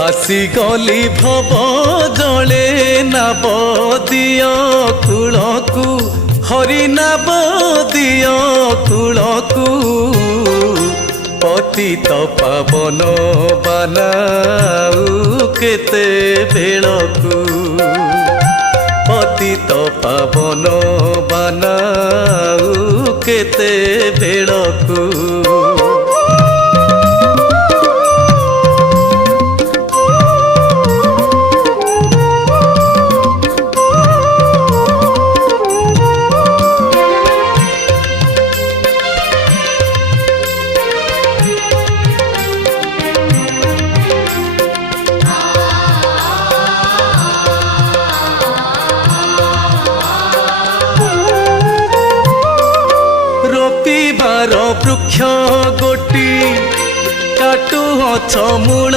भासी गली भव जले नाब दिय कूलकू हरि नाब दिय कूलकू पतित पावन बानाऊ केते बेलकू पतित पावन बानाऊ केते बेलकू रोपिबार वृक्ष गोटी काटु अछ मूल